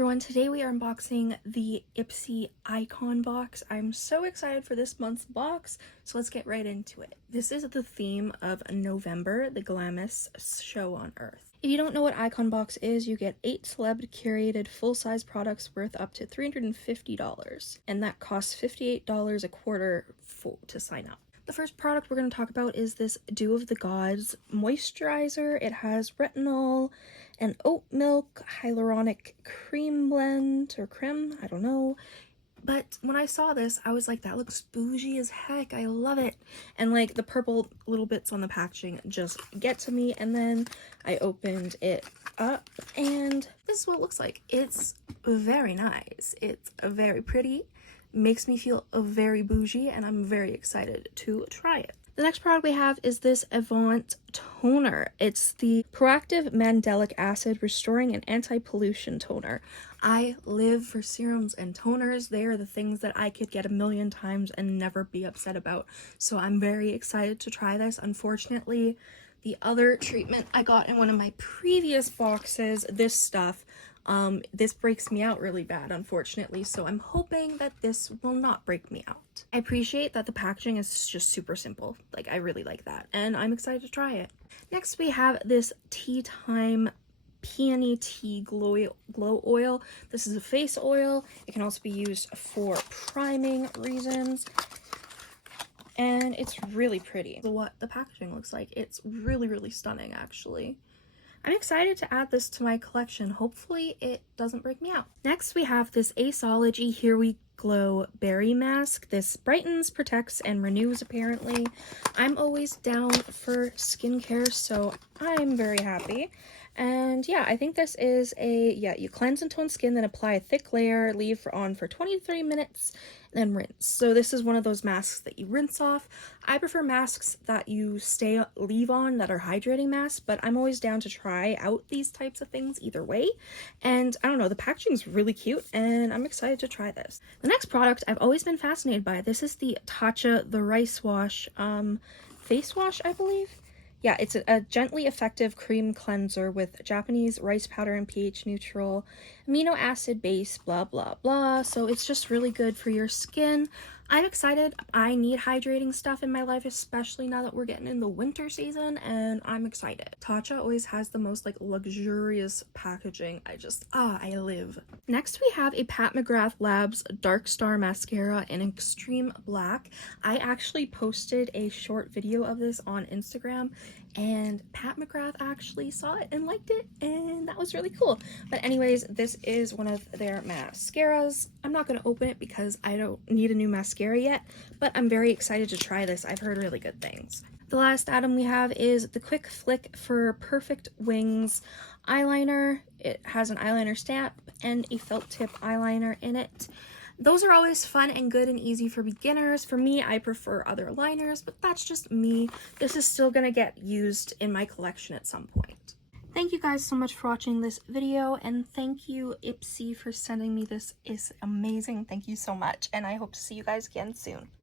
everyone, today we are unboxing the Ipsy Icon box. I'm so excited for this month's box, so let's get right into it. This is the theme of November, the glamorous show on Earth. If you don't know what Icon box is, you get 8 celeb curated full-size products worth up to $350, and that costs $58 a quarter to sign up. The first product we're going to talk about is this Dew of the Gods moisturizer. It has retinol and oat milk hyaluronic cream blend, or creme, I don't know. But when I saw this, I was like, that looks bougie as heck. I love it. And like the purple little bits on the packaging just get to me. And then I opened it up and this is what it looks like. It's very nice. It's very pretty. Makes me feel very bougie, and I'm very excited to try it. The next product we have is this Avant toner. It's the Proactive Mandelic Acid Restoring and Anti-Pollution Toner. I live for serums and toners. They are the things that I could get a million times and never be upset about. So I'm very excited to try this. Unfortunately, the other treatment I got in one of my previous boxes, this stuff, this breaks me out really bad, unfortunately, so I'm hoping that this will not break me out. I appreciate that the packaging is just super simple. Like, I really like that, and I'm excited to try it. Next, we have this Tea Time Peony Tea Glow Oil. This is a face oil. It can also be used for priming reasons. And it's really pretty. What the packaging looks like. It's really, really stunning, actually. I'm excited to add this to my collection. Hopefully it doesn't break me out. Next, we have this Aceology Here We Glow Berry Mask. This brightens, protects, and renews, apparently. I'm always down for skincare, so I'm very happy. And yeah, I think this is you cleanse and tone skin, then apply a thick layer, leave on for 20 to 30 minutes, then rinse. So this is one of those masks that you rinse off. I prefer masks that you leave on that are hydrating masks, but I'm always down to try out these types of things either way. And I don't know, the packaging is really cute, and I'm excited to try this. The next product I've always been fascinated by. This is the Tatcha the Rice Wash face wash, I believe. Yeah, it's a gently effective cream cleanser with Japanese rice powder and pH neutral, amino acid base, blah, blah, blah. So it's just really good for your skin. I'm excited. I need hydrating stuff in my life, especially now that we're getting in the winter season, and I'm excited. Tatcha always has the most like luxurious packaging. I live. Next, we have a Pat McGrath Labs Dark Star Mascara in Extreme Black. I actually posted a short video of this on Instagram, and Pat McGrath actually saw it and liked it, and that was really cool. But anyways, this is one of their mascaras. I'm not going to open it because I don't need a new mascara yet, but I'm very excited to try this. I've heard really good things. The last item we have is the Quick Flick for Perfect Wings eyeliner. It has an eyeliner stamp and a felt tip eyeliner in it. Those are always fun and good and easy for beginners. For me, I prefer other liners, but that's just me. This is still gonna get used in my collection at some point. Thank you guys so much for watching this video, and thank you Ipsy for sending me this. It's amazing. Thank you so much, and I hope to see you guys again soon.